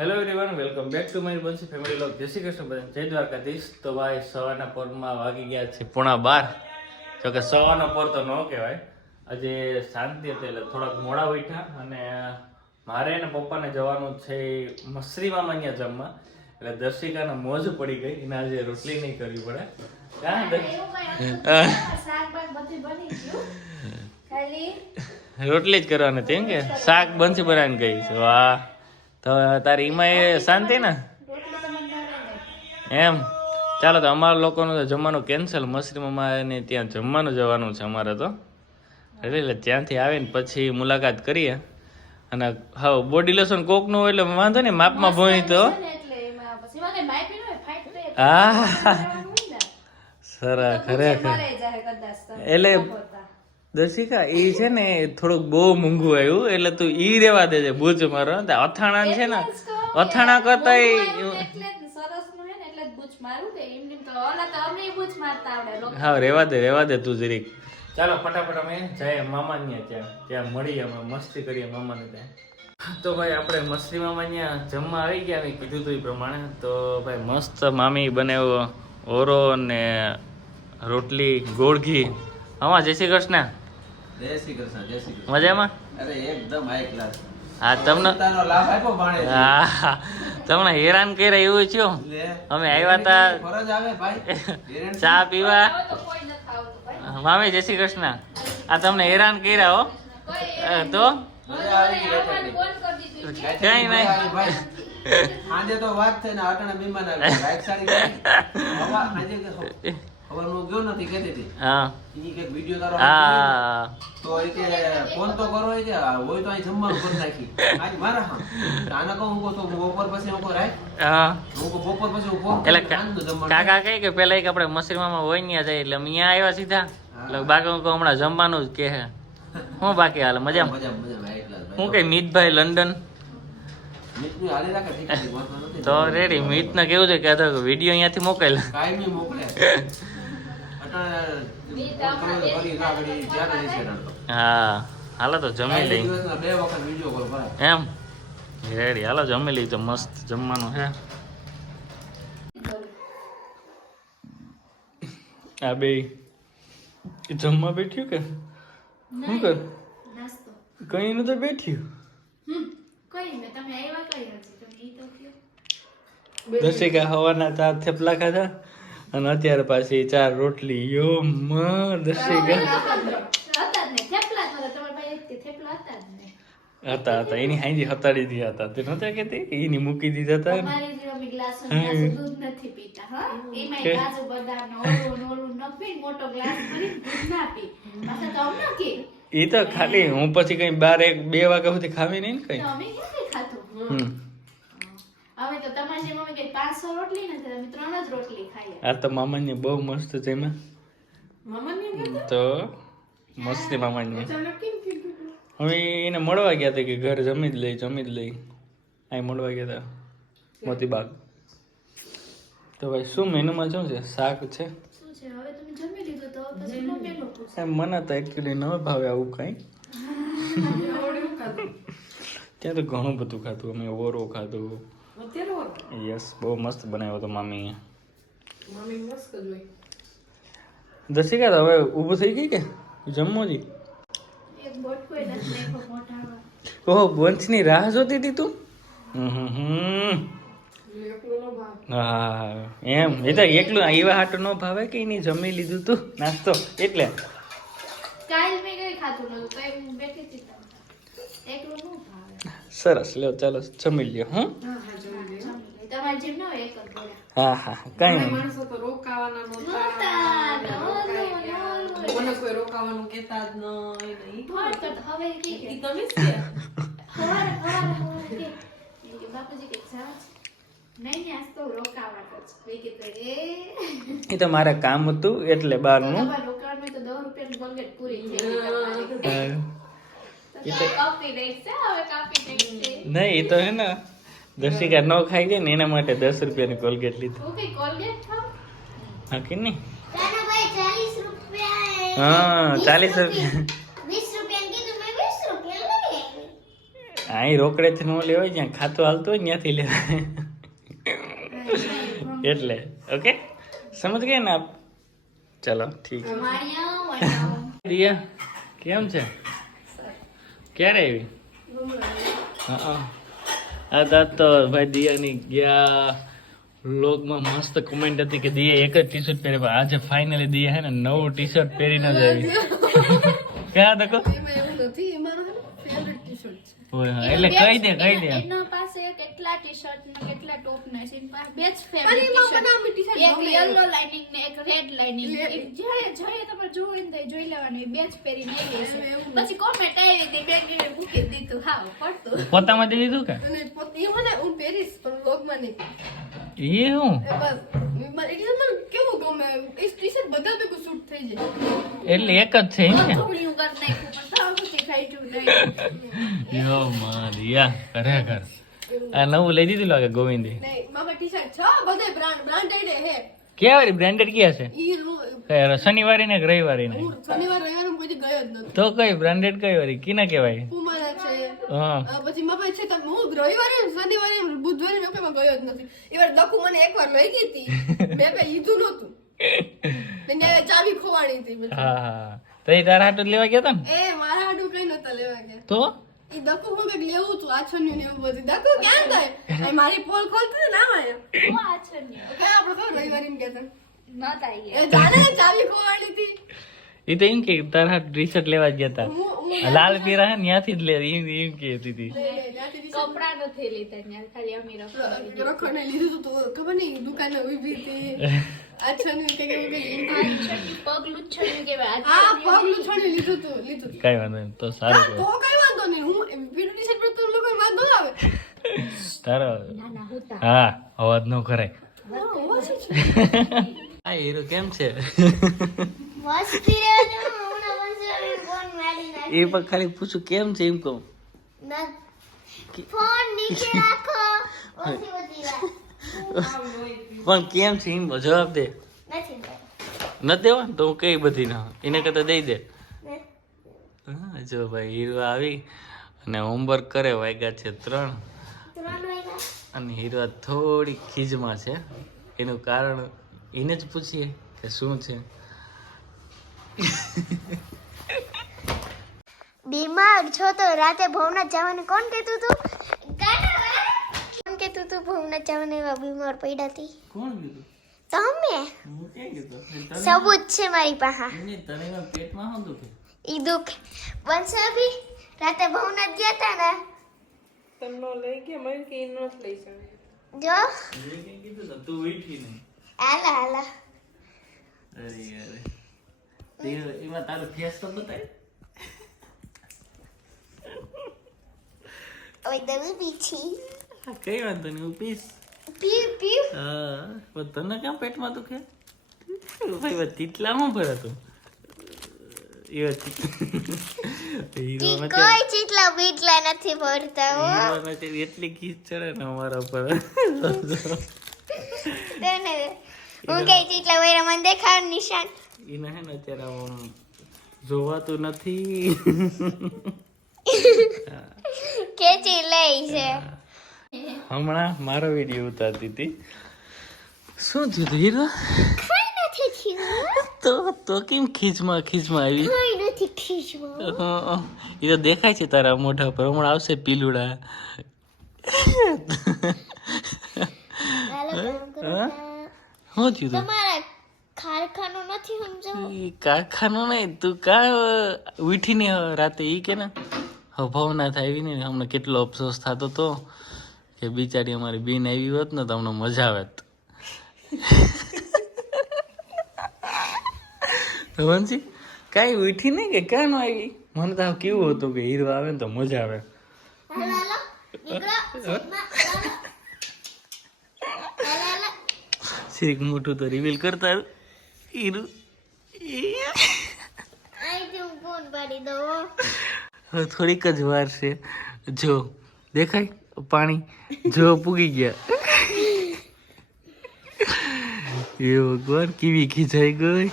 Hello everyone welcome back to my Bansi family લોક જય શ્રી કૃષ્ણ બધાને. જય દ્વારકાધીશ. તો ભાઈ સવારના પોરમાં વાગી ગયા છે પૂણા બાર. જો કે સવારનો પોર તો ન કહેવાય. આજે શાંતિ હતી એટલે થોડાક મોડા ઉઠ્યા અને મારે અને પપ્પાને જવાનું છે મસરી મામા અહીંયા જમવા. એટલે દર્શિકાને મોજ પડી ગઈ. એને આજે રોટલી નહીં કરવી પડે. રોટલી જ કરવાની હતી કે? શાક બંસી બનાવીને ગઈ છે. વાહ. તો તારી ઈમાં એ શાંતિ ને? એમ. ચાલો તો અમારા લોકોનું તો જમવાનું કેન્સલ મસરી મામાને ત્યાં જમવાનું જવાનું છે અમારે તો. એટલે ત્યાંથી આવીને પછી મુલાકાત કરીએ. અને હા બોડી લોશન કોકનું હોય એટલે વાંધો નહીં માપમાં ભણી તો. હા. સરસ ખરેખર. એટલે દર્શિકા એ છે ને થોડુંક બહુ મોંઘું આવ્યું એટલે તું ઈ રેવા દેજે બુજ મારો તે અથાણા છે ને અથાણા કરતા હા રેવા દે રેવા દે તું જરીક. ચાલો ફટાફટ અમે જઈએ મામા ત્યાં ત્યાં મળીએ અમે મસ્તી કરીએ મામાને ત્યાં. તો ભાઈ આપણે મસ્તી મામા ત્યાં જમવા આવી ગયા મેં કીધું હતું એ પ્રમાણે. તો ભાઈ મસ્ત મામી બનાવ્યો ઓરો ને રોટલી ગોળઘી. હા જય શ્રી કૃષ્ણ. જય શ્રી કૃષ્ણ જય શ્રી કૃષ્ણ. મજામાં? અરે એકદમ હાઈ ક્લાસ હા તમને લાભ આપ્યો ભાણે હા તમને હેરાન કર્યા એવું થયું? અમે આવ્યા તા ફરજ આવે ભાઈ. ચા પીવા. મામી જય શ્રી કૃષ્ણ. આ તમને હેરાન કર્યા હો. તો. કઈ નહીં. આવી તો વાત થઈ ને અટાણે મહેમાન આવી કે ગયો નથી કહેતી હતી હા. ઈ કંઈક વીડિયો તારો હા તો એ કે ફોન તો કરો એ કે હોય તો અહીં જમવાનું કરી નાખી. આજ મારા હા આને કહું હું તો બપોર પછી હું રાખ. હા. હું બપોર પછી હું એટલે કરું કા- કાકા કહે કે પેલા એક આપણે મસરીમાં હોય ત્યાં જાય એટલે અમે આવ્યા સીધા. એટલે બાકી હું હમણાં જમવાનું જ કે હે બાકી હાલ મજા હું કઈ મિતભાઈ લંડન. તો રેડી મિત ને કેવું છે કે આ તો વીડિયો અહીંયાથી મોકલ કાયમી મોકલે. હા હાલો તો જમી લઈ. એમ? રેડી હાલો જમી લઈ તો મસ્ત જમવાનું આ બે જમવા બેઠ્યું કે? શું કર? કઈ નતું બેઠ્યું. દસિકા હવાના ચાર થેપલા ખાધા? અને અત્યારે પાછી ચાર રોટલી. યો હતા હતા. એની હાઈજી હતાડી દીધા હતા. તે નતા કેતી એની મૂકી દીધા હતા એ તો ખાલી હું પછી કઈ બાર એક બે વાગ્યા સુધી ખાવી નહીં ને કઈ? હમ. રોટલી નથી ત્રણ જ રોટલી આ તો મામાની બહુ મસ્ત છે એમાં. તો મસ્તી મામાની. હવે એને મળવા ગયા હતા કે ઘર જમી જ લઈ જમી જ લઈ. અહીં મળવા ગયા હતા મોતીબાગ. તો ભાઈ શું મેનુમાં શું છે? શાક છે? શું છે? હવે તમે જમી લીધું તો પછી નો મેનુ પૂછો એમ મને તો એકચ્યુઅલી ન ભાવે આવું કઈ. ત્યાં તો ઘણું બધું ખાધું અમે ઓરો ખાધું. યસ બહુ મસ્ત બનાવ્યો હતો મામી. દર્શિકા તો હવે ઊભું થઈ ગઈ કે? જમવું જી એક બોટકો એ નથી નાખ્યો મોઢામાં ઓહો બંચની રાહ જોતી હતી તું. હા એમ. એ તો એકલું એવા હાટો નો ભાવે કે એની જમી લીધું તું? નાસ્તો એટલે. કાલ મેં કઈ ખાધું નતું તો એમ બેઠી હતી તમને એકલું નું ભાવે. સરસ લ્યો ચાલો જમી લ્યો હં હા હા કઈ નહીં માણસો તો રોકાવાના નહોતા. કોઈ રોકાવાનું કહેતા જ નહીં. હવે કે કે. તમે જ છે. સવારે, સવારે, સવારે કે. બાપુજી કે જાઓ છો? નહીં ને આજ તો એ મારે કામ હતું એટલે બહારનું. નહીં એ તો હે ને દર્શિકા ન ખાઈ જાય ને એના માટે દસ રૂપિયાની કોલગેટ લીધી. હું કે નહીં? ભાઈ ચાલીસ રૂપિયા હા ચાલીસ રૂપિયા. વીસ રૂપિયા કીધું મેં વીસ રૂપિયા લઈ આવી. અહીં રોકડેથી ન લેવાય જ્યાં ખાતું હાલતું હોય ત્યાંથી લેવાય. એટલે ઓકે સમજ ગયા ને આપ? ચલો ઠીક. દિયા કેમ છે? ક્યારે આવી? હા. આ દાદ તો ભાઈ દિયાની ગયા લોકમાં મસ્ત કમેન્ટ હતી કે દિયા એક જ ટી શર્ટ પહેરે પણ આજે ફાઇનલી દિયા હે ને નવું ટી શર્ટ પહેરીને જ આવી. ક્યાં દેખો એમાં એવું નથી એ મારો ફેવરેટ ટી શર્ટ છે. એટલે બે કહી દે કહી દે એના- પાસે કેટલા ટી-શર્ટ ને કેટલા ટોપ ને છે એની પાસે બે જ. બનાવી t-shirt. એક યલો લાઇનિંગ ને એક રેડ લાઇનિંગ જ્યારે જ્યારે તમારે જોવું ને જોઈ લેવાનું બે જ પહેરીને આવી હશે પછી કોમેન્ટ આવી હતી બે કે મૂકી દીધું. હા પડતું. પોતામાં દીધું કે? પોતે મને હું પહેરીશ પણ વ્લોગમાં નહીં. એ હું એટલે એક જ છે યો મારિયા ખરેખર આ નવું લઈ દીધું લાગે ગોવિંદે? નહીં મામા ટી શર્ટ છે બધા બ્રાન્ડ બ્રાન્ડેડ હે. ક્યાં વાળી બ્રાન્ડેડ ક્યાં છે? શનિવારે ને રવિવારે ને? હું શનિવાર રવિવાર કોઈ દી ગયો જ નથી. તો કઈ બ્રાન્ડેડ કઈ વારી? કીના કહેવાય? હા. પછી મામા છે હું રવિવારે શનિવારે બુધવારે મેં ગયો જ નથી. એ વાર દકુ મને એકવાર લઈ ગઈ હતી. મેં કઈ લીધું નહોતું. ને ન્યાય ચાવી ખોવાણી હતી હા હા. તો એ તારા હાટુ લેવા ગયા હતા ને? એ મારા હાટુ કઈ નતા લેવા ગયા. તો? એ દકુ હું કંઈક લેવું તું આછન્યું ને એવું બધું. દકુ ક્યાં ગઈ? અહીં મારી પોલ ખોલતી ના ને આમ આયા હું આ છે આપણે તો રવિવારે એમ કહેતા ના ગયા જાણે ચાવી ખોવાણી હતી. એ તો એમ કે તારા હાટું ટી શર્ટ લેવા ગયા હતા લાલ પીરા હે ન્યાથી જ લે એમ એમ કહેતી હતી કપડા નથી લેતા ન્યા ખાલી અમી રખો ને લીધું. તો ખબર નહીં દુકાને ઊભી હતી. આછન્યું કે કે પગ પગલું જ હા પગ છોડી લીધું તું લીધું. કઈ વાંધો નહીં તો સારું તો કઈ વાંધો નહીં હું પીળું ટી શર્ટ પર તો લોકો વાંધો ના આવે તારો. હા અવાજ ન કરાય. હા હીરો કેમ છે? એ પણ ખાલી પૂછું કેમ છે એમ કહું. ફોન નીચે રાખો. પણ કેમ છે એમ જવાબ દે. નથી ન દેવા? તો હું કઈ બધી ના એને કરતા દઈ દે. જો ભાઈ હીરો આવી અને હોમવર્ક કરે વાગ્યા છે ત્રણ. અને હીરો થોડી ખીજમાં છે. એનું કારણ એને જ પૂછીએ કે શું છે? બીમાર છો તો રાતે ભવનાથ જવાનું કોણ કહેતું તું? કોણ કહેતું તું ભવનાથ જવાનું એવા બીમાર પડ્યા હતી કોણ કીધું? તમે? હું ક્યાં કીધું? સબૂત છે મારી પાસે. તને પેટમાં શું દુખે? ઈ દુઃખ. વંશાવી રાતે ભવનાથ ગયા હતા ને તમને લઈ ગયા મને કે ન લઈ શકે. જો. કીધું તો તું ઉઠી નહીં હાલા હાલા. અરે અરે તે એમાં તારો ફેસ તો બતાય હવે દવી પીછી. કઈ વાંધો નહીં હું પીશ. પી પી હા પણ તને ક્યાં પેટમાં દુખે? ભાઈ વાત તીટલામાં ભરે તું એ વાત હીરો કોઈ ચીટલા બીટલા નથી ભરતા હો. હીરો નથી એટલી ખીચ ચડે ને અમારા ઉપર. તને હું કઈ ચીટલા વૈરા મને દેખાડ નિશાન. એને હે ને અત્યારે આમ જોવાતું નથી. ખેંચી લઈ છે. હમણાં મારો વીડિયો ઉતારતી હતી. શું થયું હતું હીરો? તો તો કેમ ખીચમાં ખીચમાં આવી? કઈ નથી એ તો દેખાય છે તારા મોઢા પર. હમણાં આવશે પીલુડા. શું થયું તમારા કારખાનું નથી સમજો ઈ નહીં તું કા ઉઠીને રાતે એ કે ને હવે થાય ને હમણાં કેટલો અફસોસ થતો તો કે બિચારી અમારી બેન આવી હોત ને તો અમને મજા આવે રમણજી કાંઈ ઉઠી નહીં કે કાં ન આવી મને તો કેવું હતું કે હીરો આવે ને તો મજા આવે સિરિક મોટું તો રિવીલ કરતા હીરો. હવે થોડીક જ વાર છે જો દેખાય પાણી જો પૂગી ગયા એ ભગવાન કેવી ખીચાઈ ગઈ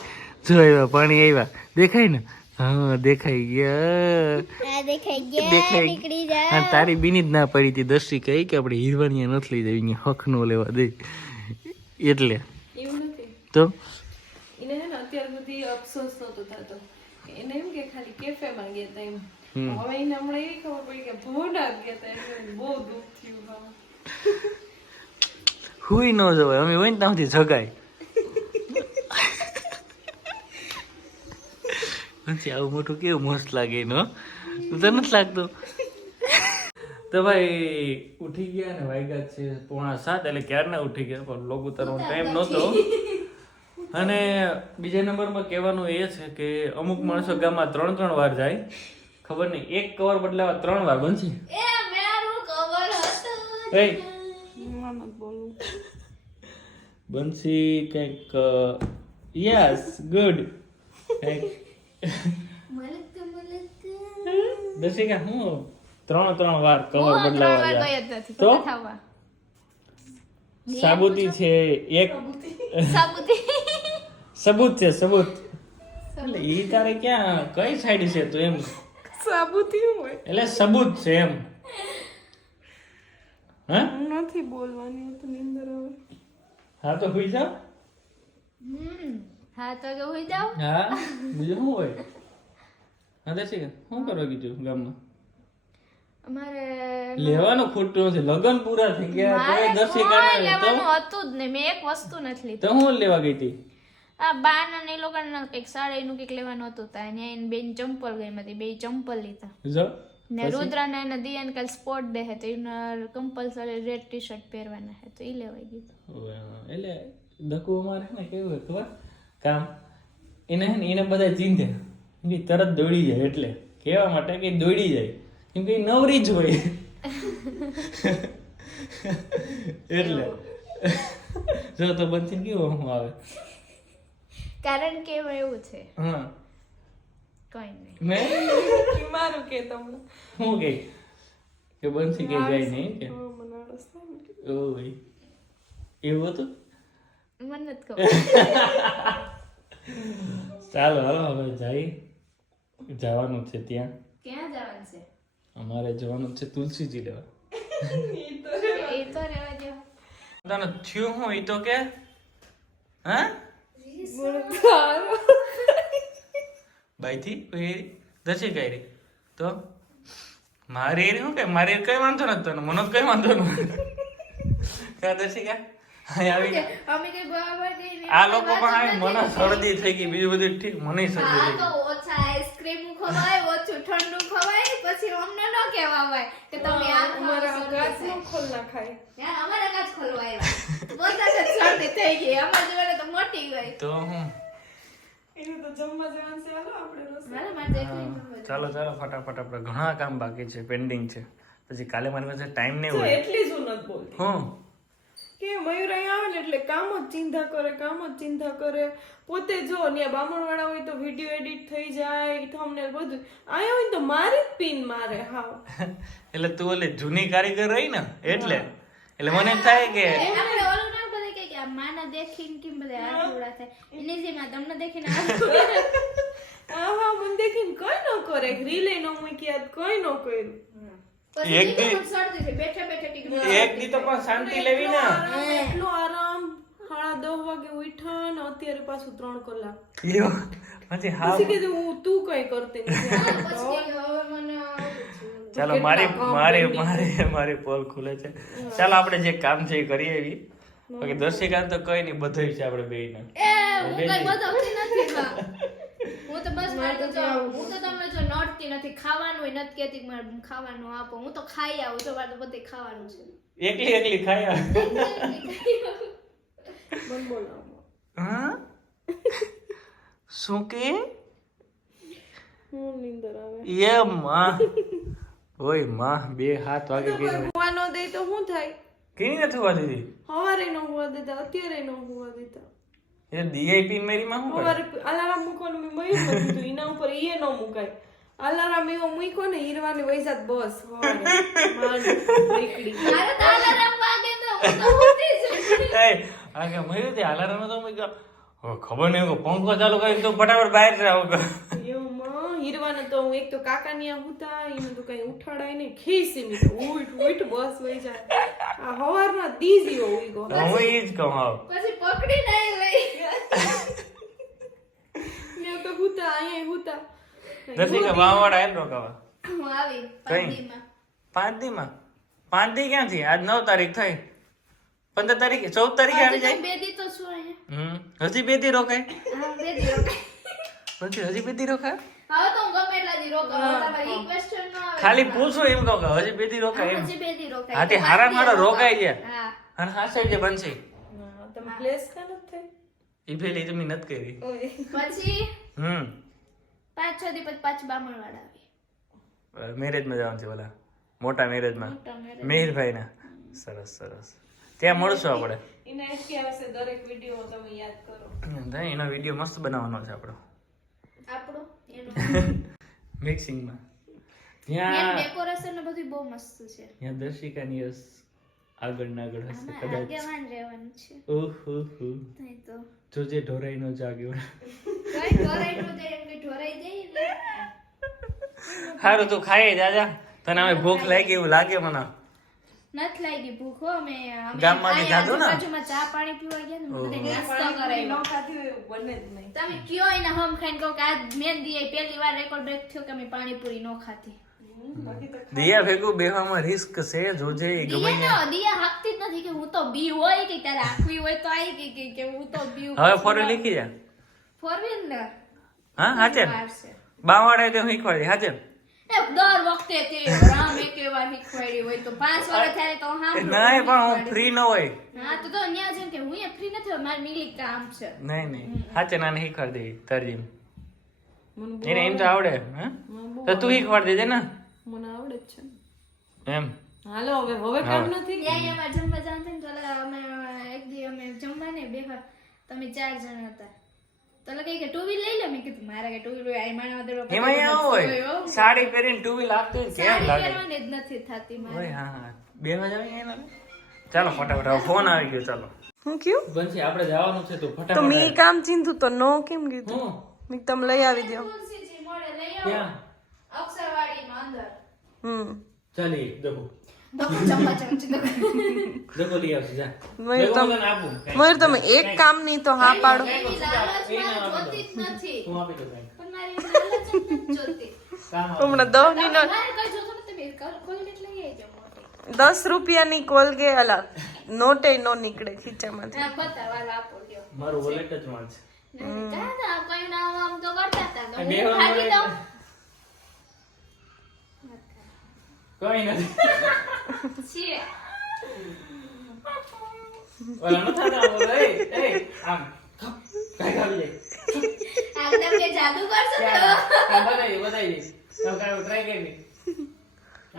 જો આવ્યા પાણી આવ્યા દેખાય ને? હા દેખાઈ ગયા. દેખાઈ ગયા તારી બીની જ ના પડી હતી દર્શી કહી કે આપણે હીરવાણીયા નથી લઈ જવી અહીંયા હક નો લેવા દે. એટલે. એવું નથી. તો? એને હે ને અત્યાર સુધી અફસોસ નહોતો થતો. એને એમ કે ખાલી કેફેમાં ગયા હતા એમ. હવે એને હમણાં એવી ખબર પડી કે ભવનાથ ગયા હતા એટલે બહુ દુઃખ થયું હુઈ ન જવાય. અમે હોય ને ત્યાંથી જગાય. પછી આવું મોટું કેવું મસ્ત લાગે નો તને નથી લાગતું. તો ભાઈ ઉઠી ગયા ને વાગ્યા છે પોણા સાત એટલે ક્યારના ઉઠી ગયા? પણ લોકો ઉતારવાનો ટાઈમ નહોતો. અને બીજા નંબરમાં કહેવાનું એ છે કે અમુક માણસો ગામમાં ત્રણ ત્રણ વાર જાય. ખબર નહીં એક કવર બદલાવા ત્રણ વાર બનશે. એ મારું કવર હતું. એ મામા બોલું. બંસી કંઈક યસ ગુડ. કંઈક મલક મલક. હું ત્રણ ત્રણ વાર કવર બદલાવા તો? તો સાબુતી છે એક સાબુતી. સબૂત. છે સબૂત. એટલે ઈ તારે ક્યાં કઈ સાઈડ છે તું એમ? સાબુતી હોય. એટલે સબૂત છે એમ. હા? નથી બોલવાની તો નિંદર આવે. હા તો હુઈ જાવ હમ. હા તો કે હોઈ જાવ હા બીજું શું હોય. હા દર્શિકા શું કરવા કીધું ગામમાં? અમારે લેવાનું ખોટું નથી લગન પૂરા થઈ ગયા દર્શિકા લેવાનું હતું જ નહીં મેં એક વસ્તુ નથી લીધી. તો હું લેવા ગઈ હતી? આ બાન અને એ લોકોને કંઈક સાડીનું કંઈક લેવાનું હતું તા ને એને બેન ચંપલ ગઈ હતી બે ચંપલ લીધા. જો ને રુદ્રા ને એને દિયાને કાલ સ્પોર્ટ ડે હે તો એને કમ્પલસરી રેડ ટી શર્ટ પહેરવાના હે તો એ લેવાઈ ગયું. એટલે દકુ અમારે ને કેવું ખબર કામ? એને એને બધા ચીંધે કેમ કે તરત દોડી જાય એટલે. કહેવા માટે કે દોડી જાય. કેમ કે નવરી જ હોય. એટલે. જો તો બનતી કેવું હું આવે. કારણ કે એમાં એવું છે. હા. કઈ નહીં. મેં? મારું કે તમને. હું કે? કે બનથી કે જાય નહીં કે? ઓય. એવું હતું? મને નથી ખબર ચાલો હાલો હવે જઈ. જવાનું છે ત્યાં. ક્યાં જવાનું છે? અમારે જવાનું છે તુલસીજી લેવા. એ તો રહેવા દો તને થયું હું એ તો કે? હા? બાઈથી કોઈ દસી કરી તો? મારી એરી શું કે? મારી કઈ વાંધો નથી તને મને કઈ વાંધો નથી દસી કા આ લોકો પણ આવી મને શરદી થઈ ગઈ બીજું બધું ઠીક મને શરદી થઈ ગઈ. ઓછા આઈસ્ક્રીમ ખવાય ઓછું ઠંડુ ખવાય પછી અમને ન કહેવાય કે તમે આ અમારા અગાસ શરદી ખોલ ના ખાય. યાર, અમારા કાચ ખોલવા આવ્યા. બધા શરદી થઈ ગઈ અમારા જોડે તો મોટી ગઈ તો હું? ચાલો ચાલો ફટાફટ આપણે ઘણા કામ બાકી છે પેન્ડિંગ છે. પછી કાલે મારી પાસે ટાઈમ નહીં હોય. એટલી જ હું નથી બોલતી. હું? કે મયુર અહીંયા આવે ને એટલે કામ જ ચિંતા કરે કામ જ ચિંતા કરે. પોતે જો ત્યાં બામણ વાળા હોય તો વીડિયો એડિટ થઈ જાય થંબનેલ બધું. આયા હોય તો મારી જ પિન મારે હાવ એટલે તું ઓલી જૂની કારીગર રહી ને? એટલે? એટલે મને એમ થાય કે માના દેખીને કેમ બધા હાથ થાય? એની જેમ તમને દેખીને જોડા. મને દેખીને કોઈ ન કરે. રીલે ન મૂકી કોઈ ન કર્યું. એક દી- બેઠા એક દી તો પણ શાંતિ લેવી ને. એટલો આરામ. હાડા દસ વાગે ઉઠા ને અત્યારે પાછું ત્રણ કલાક. લ્યો. પછી હા. પછી કીધું હું તું કઈ કરતી નથી. ચાલો મારી મારી મારી મારી પોલ ખુલે છે. ચાલો આપણે જે કામ છે એ કરીએ એવી. બાકી દર્શિકાંત તો કઈ નહીં બધું છે આપણે બે ને હું કઈ બતાવતી નથી બા. હું તો બસ મારે તો હું તો તમને જો નડતી નથી. ખાવાનું નથી કેતી કે મારે ખાવાનું આપો. હું તો ખાઈ આવું છું મારે તો બધે ખાવાનું છે. એકલી એકલી ખાય. હા? શું કે? હું નીંદર આવે. એ માં. ઓયમાં બે હાથ વાગે કે હોવા નો દે તો શું થાય? કેની નથી હોવા દીધી? સવારે ન હોવા દેતા અત્યારે ન હોવા દેતા એ ડીઆઈપી મેરી માં હું સવારે અલાર્મ મૂકવાનું મેં મયું કીધું એના ઉપર એ ન મુકાય. અલાર્મ એવો મૂક્યો ને હીરવાની વૈસાત બસ સવારે માંડ નીકળી મારે તો અલાર્મ તો હું તો ઊઠી જ જઉં. એ આ કે મયુર તે હાલારામાં તો મેં ખબર નહીં પંખો ચાલુ કરીને તો ફટાફટ બહાર જાવ હીરવાને તો હું એક તો કાકાનિયા હુતા એને તો કઈ ઉઠાડાય નહીં ખીસી મી ઉઠ ઉઠ બસ વઈ જાય આ હવારના દીજી હોઈ ગો હું ઈ જ કહું પછી પકડી નહીં લઈ મેં તો હુતા અહીંયા હુતા નથી કે વાવાડા એમ રોકાવા. હું આવી પાંદીમાં. પાંચ દી માં પાંચ દી ક્યાંથી? આજ નવ તારીખ થઈ. પંદર તારીખે? ચૌદ તારીખે આવી જાય? બે દી તો શું અહીંયા? હમ. હજી બે દી રોકાય? હા બે દી રોકાય. પછી હજી બે દી રોકાય? હવે તો હું ગમે એટલા દી રોકાવું તમારી question ન આવે. ખાલી પૂછો એમ કહો કે હજી બે દી રોકાય એમ. હજી બે દી રોકાય. હા તે હારા મારો રોકાય છે હા. અને હાસે જે બનશે. તમે પ્લેસ કા નથી? થઈ ઈ ભેલી જમી નત કરી. પછી? હમ. પાંચ છ દી પછી પાછું બામણવાડા આવી મેરેજમાં જવાનું છે ઓલા મોટા મેરેજમાં. મોટા marriage. મિહિરભાઈના. સરસ સરસ. ત્યાં મળશું આપણે. એના એમ કે આવશે દરેક વીડિયો તમે યાદ કરો. એનો વીડિયો મસ્ત બનાવવાનો છે આપણો. આપણો? મિક્સિંગમાં ત્યાં ડેકોરેશન ને બધું બહુ મસ્ત છે. ત્યાં દર્શિકાની યસ આગળ ના આગળ હશે કદાચ રહેવાનું છે. ઓહો હો તો. જે ઢોરાઈ નો જાગ્યો. કઈ ઢોરાઈ નો જાય કે ઢોરાઈ જાય હારું તું ખાઈ જાજા તને હવે ભૂખ લાગી એવું લાગે મને. નથી લાગી ભૂખ હો. અમે ગામમાં અહીંયા ખાધું ને? બાજુમાં ચા પાણી પીવા ગયા ને બધે નાસ્તો કરાય નો ખાધી બને જ નહીં. તમે કયો એના હમ ખાઈને કહો કે આ મેં આઈ પહેલી વાર રેકોર્ડ બ્રેક થયો કે અમે પાણીપુરી નો ખાધી. દિયા ભેગું બેવામાં રિસ્ક છે જોજે ગમે દિયા દિયા હાકતી જ નથી કે હું તો બી હોય કે તારે આખવી હોય તો આઈ કે- કે હું તો બી હવે ફોરે લીખી જા. ફોર વ્હીલર હા હાચે બાવાડે તો શીખવાડી હાચે દર વખતે તે રામ એક એવા શીખવાડી હોય તો પાંચ વર્ષ થાય તો સાંભળો નહીં પણ હું ફ્રી ન હોય. હા તો તો ન્યા જેમ કે હું ફ્રી નથી હોય, મારે મિલી કામ છે. નહીં નહીં હાચે નાને શીખવાડી દે તરજીમ એને એમ તો આવડે. હા? તો તું શીખવાડી દેજે ને. મને આવડે જ છે. એમ? હાલો હવે હવે કામ નથી? ત્યાં અમારે જમવા જાણતા ને તો અમે એક દી અમે જમવા ને બે વાર. તમે ચાર જણ હતા. તો ઓલા કે ટુ વ્હીલ લઈ લે? મેં કીધું મારા કે ટુ વ્હીલ આ મારા મધર એમાં આવું હોય. સાડી પહેરીને ટુ વ્હીલ આપતી હોય ને સાડી પહેરવાની જ નથી થતી મારે. ઓય હા હા. બે વાગે આવી એના ચાલો ફટાફટ ફોન આવી ગયો ચાલો. હું કયું? બનશે આપણે જવાનું છે તો તો ફટાફટ મેં કામ ચીંધું તો નો કેમ કીધું? હું? મેં તમે લઈ આવી દો તુલસીજી મોડે લઈ આવો. ક્યાં? ચાલી દબો મયુર તમે એક કામ નહીં તો હા પાડો. હમણાં દસની મોટી દસ રૂપિયાની કોલગે અલા નોટે નો નીકળે ખીચામાંથી મારું વોલેટ જ માર કઈ નથી. ઓલા ન થતા બોલો એ એ આમ કાંઈ આવી જાય. આમ તમે જાદુ કરશો તો. આ બતાવી બતાવી તો કાંઈ ટ્રાય કરી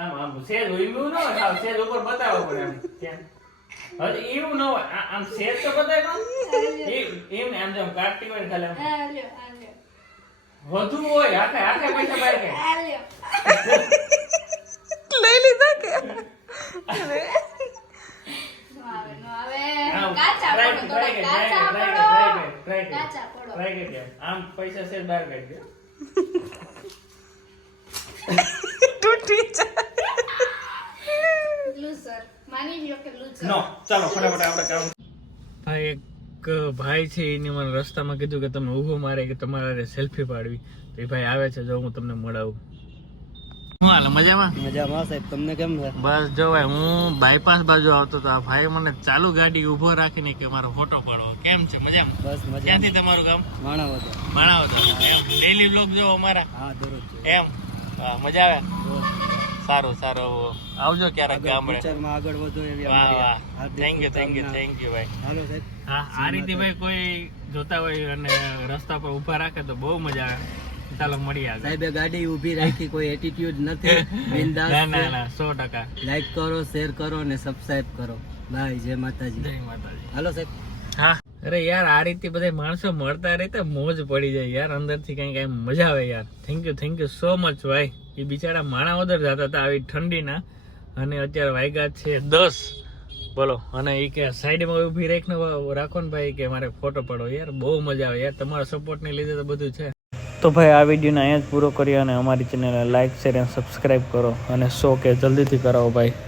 આમ આમ સેજ ઊંધું ન આમ સેજ ઉપર બતાવો પડે આમ ત્યાં. હજી એવું ન હોય. આમ સેજ તો બતાય પણ એ- એમ જેમ કાટતી હોય ખાલી આમ. વધુ હોય આખે આખે પૈસા બહાર કાઢ. લઈ લીધા કે? આમ પૈસા બહાર કાઢ તૂટી લૂઝર માની લ્યો કે લૂઝર નો ચાલો ફટાફટ આપણે કામ. ભાઈ એક ભાઈ છે એને મને રસ્તામાં કીધું કે તમે ઊભો મારે કે તમારે સેલ્ફી પાડવી. તો એ ભાઈ આવે છે જો હું તમને મળાવું. હું હાલ મજામાં? મજામાં સાહેબ તમને કેમ છે? બસ જો ભાઈ હું બાયપાસ બાજુ આવતો તો ભાઈ મને ચાલુ ગાડી ઊભો રાખીને કે મારો ફોટો પાડવો. કેમ છે? મજામાં? બસ મજા ક્યાંથી તમારું કામ? માણાવદર. માણાવદર. એમ ડેલી બ્લોગ જો અમારા? હા દરરોજ એમ? મજા આવે? સારું સારું. આવજો ક્યારેક ગામડે. આગળ વધો એવી વાહ વાહ. Thank you thank you thank you ભાઈ. હાલો સાહેબ. હા આ રીતે ભાઈ કોઈ જોતા હોય અને રસ્તા પર ઊભા રાખે તો બહુ મજા આવે. ચાલો મળી આવે સાહેબે ગાડી ઊભી રાખી કોઈ એટીટ્યુડ નથી. બિંદાસ. ના ના સો ટકા. લાઈક કરો શેર કરો અને સબસ્ક્રાઇબ કરો. બાય જય માતાજી. જય માતાજી. હાલો સાહેબ. હા. અરે યાર આ રીતે બધા માણસો મળતા રહેતા મોજ પડી જાય યાર. અંદરથી કઈ કંઈ મજા આવે યાર. Thank you thank you so much ભાઈ. એ બિચારા માણા વદર જતા હતા આવી ઠંડીના. અને અત્યારે વાગ્યા છે દસ. બોલો અને એ કે સાઈડમાં ઊભી રાખીને રાખો ને ભાઈ કે મારે ફોટો પડો યાર. બહુ મજા આવે યાર. તમારા સપોર્ટ ને લીધે તો બધું છે. તો ભાઈ, આ વિડીયોને અહીંયા જ પૂરો કરીએ અને અમારી ચેનલને લાઇક શેર અને સબસ્ક્રાઈબ કરો અને શો કે જલ્દીથી કરાવો ભાઈ.